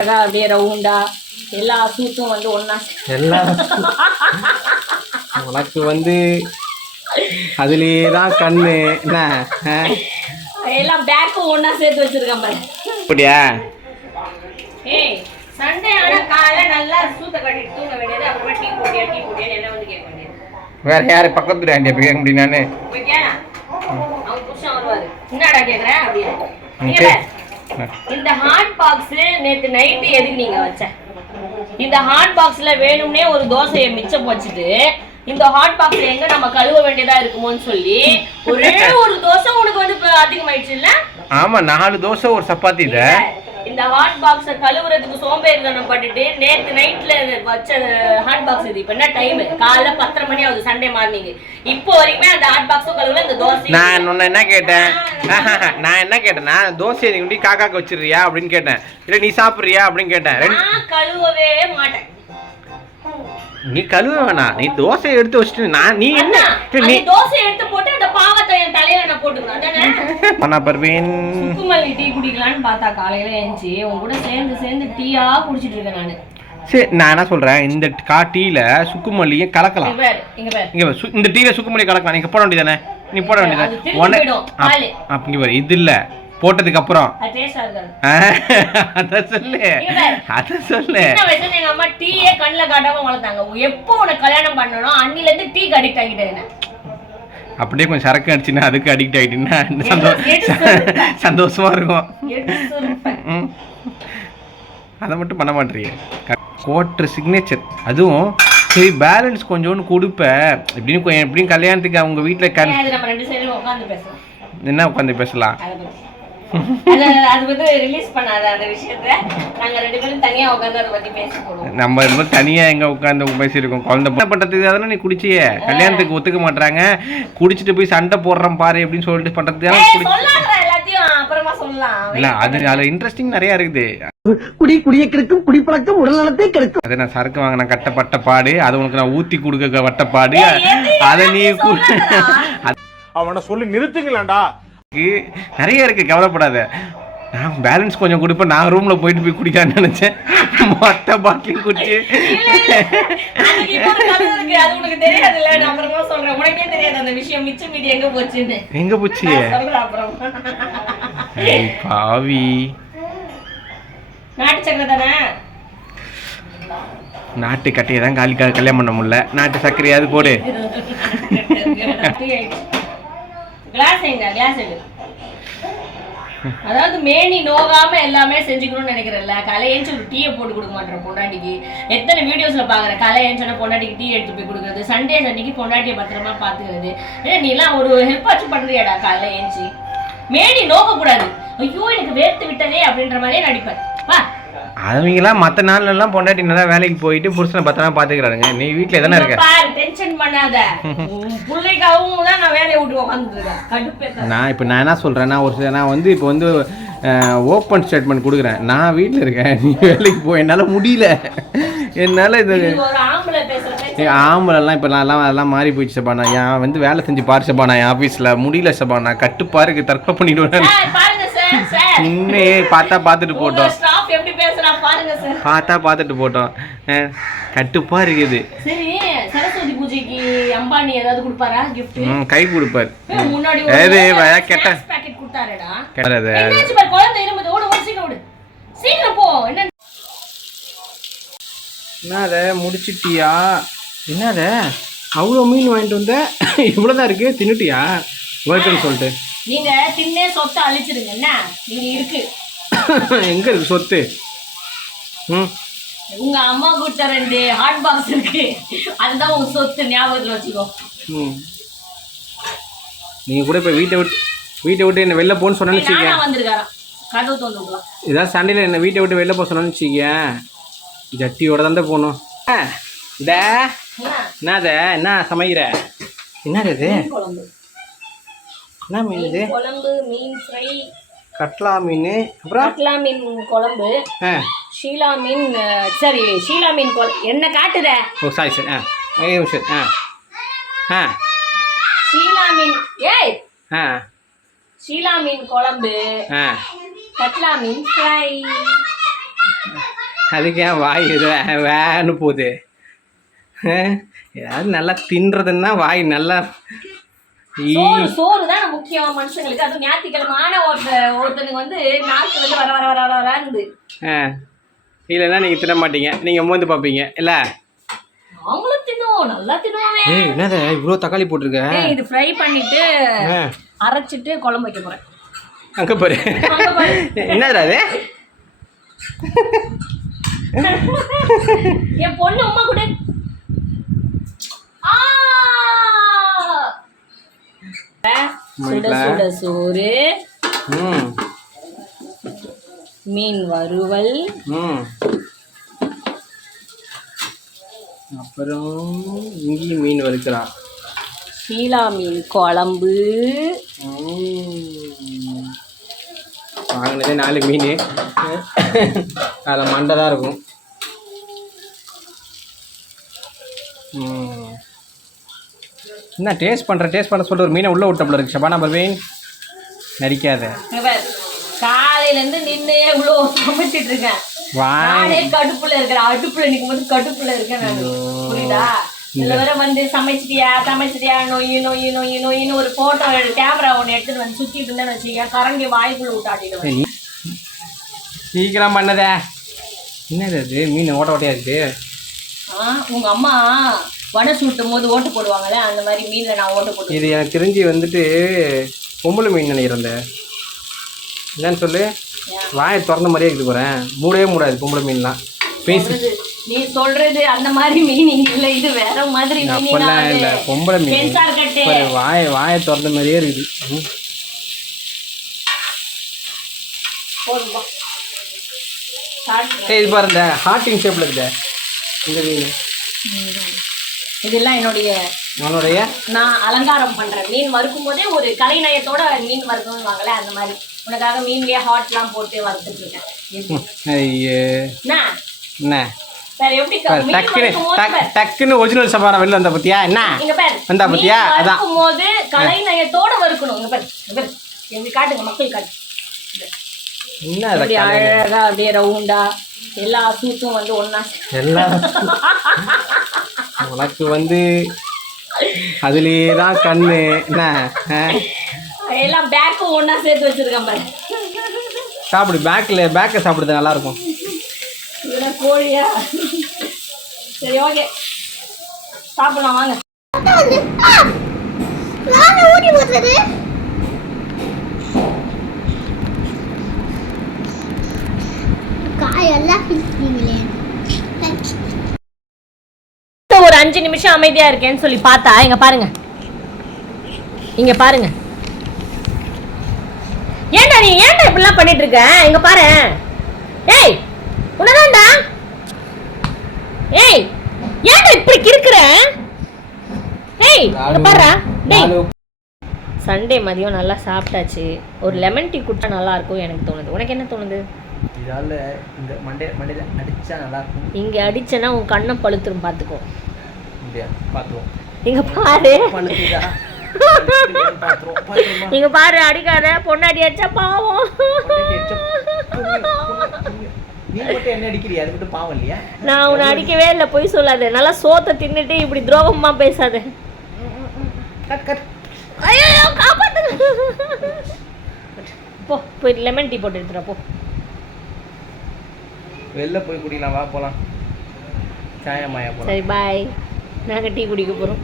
அப்படியே ரவுண்டா எல்லா சூட்டும் வந்து ஒன்னா எல்லா உனக்கு வந்து அதுலயே தான் கண்ணு என்ன எல்லாம் பேக்கும் ஒன்னா சேர்த்து வச்சிருக்கேன் பாரு. அப்படியா? ஏய் சண்டே ஆனா காலைல நல்லா சூத்த கட்டிட்டு தூங்க வேண்டியது. அப்புறமா டீ போடியா என்ன வந்து கேட்க வேண்டியது. வேற யாரு பக்கத்துல ஆண்டியா போய் கேட்க முடியும்? நானு போய் கேளா அவன் புருஷன் வருவாரு. என்னடா கேக்குற அப்படின்னு. இந்த ஹாட் பாக்ஸ் நேத்து நைட்டு எதுக்கு நீங்க வச்ச? இந்த ஹாட் பாக்ஸ்ல வேணும்னே ஒரு தோசையை மிச்சம் வச்சுட்டு இந்த ஹாட் பாக்ஸ்ல எங்க நம்ம கழுவ வேண்டியதா இருக்குமோன்னு சொல்லி ஒரே ஒரு தோசை உனக்கு வந்து அதிகமாயிடுச்சு இல்ல? ஆமா 4 தோசை ஒரு சப்பாத்தி. இந்த ஹாட் பாக்ஸ கழுவுறதுக்கு சோம்பேறித்தனம் பட்டுட்டு நேத்து நைட்ல வச்ச ஹாட் பாக்ஸ் இது. இப்ப என்ன டைம்? காலைல 10:30 மணி ஆகுது சண்டே மார்னிங். இப்போ வரைக்குமே அந்த ஹாட் பாக்ஸும் கழுவுல இந்த தோசை. நான் என்ன கேட்டேன்னா தோசையை நீ காக்காக்கு வச்சிருக்கியா அப்படின்னு கேட்டேன். இல்ல நீ சாப்பிடுறியா அப்படின்னு கேட்டேன். நான் கழுவவே மாட்டேன். நீ கழுவ வேணாம், நீ தோசையை எடுத்து வச்சுட்டு நீ என்ன நீ தோசையை எடுத்து போட்டு அந்த பாவத்தை என் தலையில நான் போட்டுக்கிறேன். அதானே பர்வீன் சுக்குமல்லி டீ குடிக்கலான்னு பார்த்தா காலையில ஏஞ்சி உன் கூட சேர்ந்து டீயா குடிச்சிட்டு இருக்கேன் நானு. சரி நான் என்ன சொல்றேன், இந்த டீல சுக்குமல்லியை கலக்கலாம். இந்த டீல சுக்குமல்லி கலக்கலாம். நீங்க போட வேண்டியதானே? நீ போட வேண்டியதானே? இது இல்ல போட்டதுக்கு அப்புறம் அத சொல்லு. எங்க அம்மா டீயே கண்ணுல காட்டாம வளர்த்தாங்க. எப்போ உனக்கு கல்யாணம் பண்ணணும் அன்னில இருந்து டீக்கு அடிக்ட் ஆகிட்டேன். அப்படியே கொஞ்சம் சரக்கு அடிச்சுன்னா அதுக்கு அடிக்ட் ஆகிட்டீங்கன்னா சந்தோஷமா இருக்கும். அதை மட்டும் பண்ண மாட்டீங்க. கோட்டர் சிக்னேச்சர் அதுவும் சரி பேலன்ஸ் கொஞ்சோன்னு கொடுப்பேன் எப்படின்னு கல்யாணத்துக்கு அவங்க வீட்டில் என்ன உட்காந்து பேசலாம். நம்ம தனியா எங்க உட்காந்து பேசிருக்கோம். குழந்தை பண்றதுக்கு அதெல்லாம் நீ குடிச்சியே கல்யாணத்துக்கு ஒத்துக்க மாட்டாங்க. குடிச்சிட்டு போய் சண்டை போடுறோம் பாரு அப்படின்னு சொல்லிட்டு பண்றதுக்கு இல்ல. அது இன்ட்ரெஸ்டிங் நிறைய இருக்குது. குடிய கிடைக்கும் குடிப்பழக்கம் உடல் நலத்தை கிடைக்கும். அதை நான் சரக்கு வாங்கின கட்டப்பட்ட பாடு, அதை உனக்கு நான் ஊத்தி கொடுக்க வட்டப்பாடு, அதை நீ அவனை சொல்லி நிறுத்துங்களேன்டா. நிறைய இருக்கு, கவலைப்படாத. நான் பேலன்ஸ் கொஞ்சம் கொடுப்பேன். நான் ரூம்ல போயிட்டு போய் குடிக்கான்னு நினைச்சேன். மொத்த பாட்டிலையும் குடிச்சு எங்க போச்சு பாவி. நாட்டு கட்டையை தான் கல்யாணம் பண்ண முடியல. நாட்டு சர்க்கரையாவது போடு. அதாவது மேனி நோகாம எல்லாமே செஞ்சுக்கணும்னு நினைக்கிறேன்ல. காலையேஞ்சு ஒரு டீயை போட்டு கொடுக்க மாட்டேன் பொண்டாட்டிக்கு. எத்தனை வீடியோஸ்ல பாக்குறேன் காலையேஞ்சோட பொண்டாட்டிக்கு டீ எடுத்து போய் கொடுக்குறது, சண்டே அன்னைக்கு பொண்டாட்டியை பத்திரமா பாத்துக்கிறது. நீ எல்லாம் ஒரு ஹெல்ப் ஆச்சு பண்றியாடா? காலைல ஏஞ்சி மேனி நோக்க கூடாது. ஐயோ எனக்கு வேர்த்து விட்டதே அப்படின்ற மாதிரியே நடிப்பேன். வா அவங்களாம் மற்ற நாள்ல எல்லாம் பொண்டாட்டி நல்லா வேலைக்கு போயிட்டு புருஷனை பத்திரமா பாத்துக்கிறாங்க. நீ வீட்டுல தானே இருக்க. டென்ஷன் பண்ணாத. புள்ளைக்காகவும் தான் நான் வேலையை விட்டு உட்காந்துருக்கேன். நான் என்ன சொல்றேன்னா நான் வந்து இப்போ வந்து ஓப்பன் ஸ்டேட்மெண்ட் கொடுக்குறேன். நான் வீட்டில் இருக்கேன், நீ வேலைக்கு போ. என்னால் முடியல. என்னால் இது ஆம்பளைலாம் இப்போ அதெல்லாம் மாறி போயிடுச்சு சபானா. என் வந்து வேலை செஞ்சு பாரு சபானா, என் ஆஃபீஸில் முடியல சபானா. கட்டுப்பா இருக்கு, தற்கொலை பண்ணிடுவேன். இன்னே பார்த்துட்டு போட்டோம். பார்த்துட்டு போட்டோம். கட்டுப்பா இருக்குது. சரஸ்வதி பூஜைக்கு அம்பானி ஏதாவது கொடுப்பாரா gift? கை கொடுப்பார். முன்னாடி கெட்ட பாக்கெட் கொடுத்தாருடா. கெட்டது என்னாச்சு பாரு, குழந்தை இருமுது. ஓடு சீக்கிரம் ஓடு, சீக்கிரம் போ. என்னத முடிச்சிட்டியா? என்னத அவ்வளோ மீன் வாங்கிட்டு வந்த? இவ்வளோதான் இருக்கு, தின்னுட்டியா? வேர்க்குன்னு சொல்லிட்டு நீங்க தின்னே சொத்தை அழிச்சிருங்க. என்ன நீங்க இருக்கு எங்க இருக்கு சொத்து? உங்க அம்மா கொடுத்த 2 ஹாட் பாக்ஸ் இருக்கு, அதுதான் உங்க சொத்து. ஞாபகத்துல வச்சுக்கோ. நீங்க கூட இப்ப வீட்டை விட்டு என்ன வெளில போன்னு சொன்னு வச்சுக்க. வந்திருக்காராம் கதவு தோந்துக்கலாம். இதான் சண்டையில என்ன வீட்டை விட்டு வெளில போக சொன்னு வச்சுக்க. ஜட்டியோட தான் போகணும். என்னத என்ன சமைக்கிற? என்னது இது? என்ன மீன் இது? குழம்பு, மீன் ஃப்ரை, கட்லா மீன். அப்புறம் கட்லா மீன் குழம்பு, ஷீலா மீன். சரி ஷீலா மீன் என்ன காட்டுத? ஓ சாரி சார். ஷீலா மீன். ஏய் ஷீலா மீன் குழம்பு, கட்லா மீன் ஃப்ரை. அதுக்கு ஏன் வாய் வேன்னு போகுது? ஏதாவது நல்லா தின்றதுன்னா வாய் நல்லா சோறு தான் முக்கியம் மனுஷங்களுக்கு. அதுவும் ஞாயிற்றுக்கிழமை ஆனா ஒருத்தனுக்கு வந்து நாக்கு வந்து வர வர வர வர இருந்து. இல்லைன்னா நீங்கள் தின்ன மாட்டீங்க, நீங்கள் மோந்து பார்ப்பீங்க இல்லை? அவங்களும் தின்னுவோம், நல்லா தின்னுவாங்க. என்னது இவ்வளோ தக்காளி போட்டிருக்க? இது ஃப்ரை பண்ணிட்டு அரைச்சிட்டு குழம்பு வைக்க போறேன். அங்கே பாரு என்னது அது? என் பொண்ணு அம்மா கூட சுட சுட சோறு, மீன் வறுவல், அப்புறம் இங்கேயும் மீன் வறுக்கிறான், சீலா மீன் குழம்பு. வாங்கினதே 4 மீன், அதில் மண்டை தான் இருக்கும். என்ன டேஸ்ட் பண்ண சொல்லிட்டு ஒரு மீனை உள்ளே விட்டப்பல இருக்கு ஷபானா பர்வீன். நடிக்காத. காலையில இருந்து நின்று எவ்வளோ சமைச்சிட்டு இருக்கேன். நானே கடுப்புல இருக்கிறேன், அடுப்புல நிற்கும் போது கடுப்புல இருக்கேன் நான். புரியுதா? இதுல வர வந்து சமைச்சிட்டியா நொயின்னு ஒரு போட்டோ கேமரா ஒன்று எடுத்துட்டு வந்து சுத்திட்டு இருந்தேன்னு வச்சுக்க, கரண்டி வாய்க்குள்ள விட்டாட்டிடுவேன். சீக்கிரம் பண்ணதே. என்னது அது மீன் ஓட்டையா இருக்கு? உங்க அம்மா வடை சுட்டும் போது ஓட்டு போடுவாங்களே, அந்த மாதிரி மீன்ல நான் ஓட்டு போடுவேன். இது எனக்கு தெரிஞ்சு வந்துட்டு பொம்பளை மீன் நினைக்கிறேன். என்னன்னு சொல்லு, வாயை திறந்த மாதிரியே இருக்குது போறேன். மூடவே மூடாது பொம்பளை மீன்லாம். பேசு. நீ சொல்றது அந்த மாதிரி மீனிங் இல்ல, இது வேற மாதிரி மீனிங். அப்பெல்லாம் இல்ல, பொம்பளை மீன் வாயை திறந்த மாதிரியே இருக்குது. இது பாரு, இந்த ஹார்ட்டிங் ஷேப்ல இருக்குது இந்த மீன். இதெல்லாம் என்னுடைய நான் அலங்காரம் பண்றேன். மீன் வறுக்கும் போதே ஒரு கலைநயத்தோட மீன் வறுக்கணும்வாங்களே, அந்த மாதிரி உனக்காக மீன்லயே ஹாட்லாம் போட்டு வறுத்துட்டு இருக்கேன். என்ன சார் எப்படி டக்குன்னு ஒரிஜினல் சபானா வெளில வந்த பத்தியா? என்ன வந்தா பத்தியா? அதான் போது கலைநயத்தோட வறுக்கணும். இங்க பாரு எப்படி காட்டுங்க, மக்கள் காட்டு. என்ன அழகா அப்படியே ரவுண்டா எல்லா சூத்தும் வந்து ஒன்னா. எல்லா உனக்கு வந்து அதுலயே தான் கண்ணு. என்ன எல்லாம் பேக்கும் ஒன்னா சேர்த்து வச்சிருக்கேன் பாரு. சாப்பிடு, பேக்கை சாப்பிடுறது நல்லா இருக்கும். இதெல்லாம் கோழியா? சரி ஓகே, சாப்பிடலாம் வாங்க. ஒரு 5 நிமிஷம் அமைதியா இருக்கேன்னு சொல்லி பார்த்தா இங்க பாருங்க, இங்க பாருங்க. ஏன்டா நீ இப்படிலாம் பண்ணிட்டு இருக்க? இங்க பாரு. ஏய் உனதான்டா. ஏய் ஏன்டா இப்படி கிறுக்குற? ஏய் இங்க பாரு. டேய் சண்டே மதியம் நல்லா சாப்பிட்டாச்சு, ஒரு லெமன் டீ குடிச்சா நல்லா இருக்கும் எனக்கு தோணுது. உனக்கு என்ன தோணுது? இதால இந்த மண்டையில அடிச்சா நல்லா இருக்கும். இங்க அடிச்சனா உன் கண்ணை பழுத்துரும், பாத்துக்கோ. அப்படியே பாத்துறோம். இங்க பாரு, பழுத்துதா? இங்க பாரு, அடிக்காத. பொண்ணாடி அடிச்சா பாவம். நீ மட்டும் என்ன அடிக்கிறியா? அது மட்டும் பாவம் இல்லையா? நான் உன்னை அடிக்கவே இல்லை, பொய் சொல்லாத. நல்லா சோத்தை தின்னுட்டு இப்படி துரோகமா பேசாத. ஐயோ காப்பாத்துங்க. போ போய் லெமன் டீ போட்டு எடுத்துடா போ. வெளில போய் குடிக்கலாம், வா போலாம். சாயமாயா போலாம். சரி பாய், நாங்கள் டீ குடிக்க போகிறோம்.